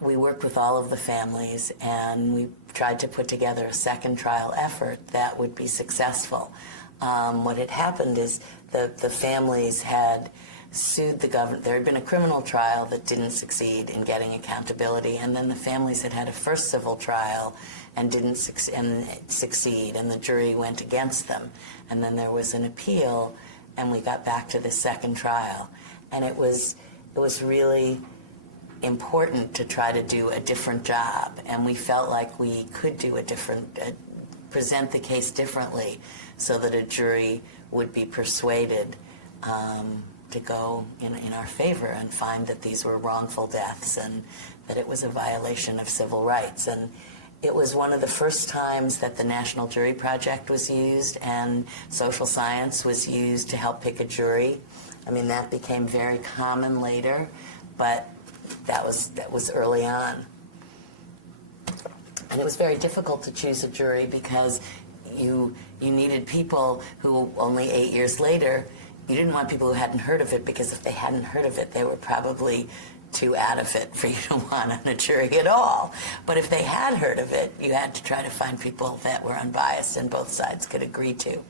we worked with all of the families, and we tried to put together a second trial effort that would be successful. What had happened is the families had sued the government. There had been a criminal trial that didn't succeed in getting accountability, and then the families had had a first civil trial and didn't succeed, and the jury went against them. And then there was an appeal, and we got back to the second trial. And it was really important to try to do a different job, and we felt like we could do present the case differently so that a jury would be persuaded to go in our favor and find that these were wrongful deaths and that it was a violation of civil rights. And it was one of the first times that the National Jury Project was used and social science was used to help pick a jury. I mean, that became very common later, but that was early on. And it was very difficult to choose a jury because you needed people who only 8 years later, you didn't want people who hadn't heard of it, because if they hadn't heard of it, they were probably too out of it for you to want on a jury at all. But if they had heard of it, you had to try to find people that were unbiased and both sides could agree to.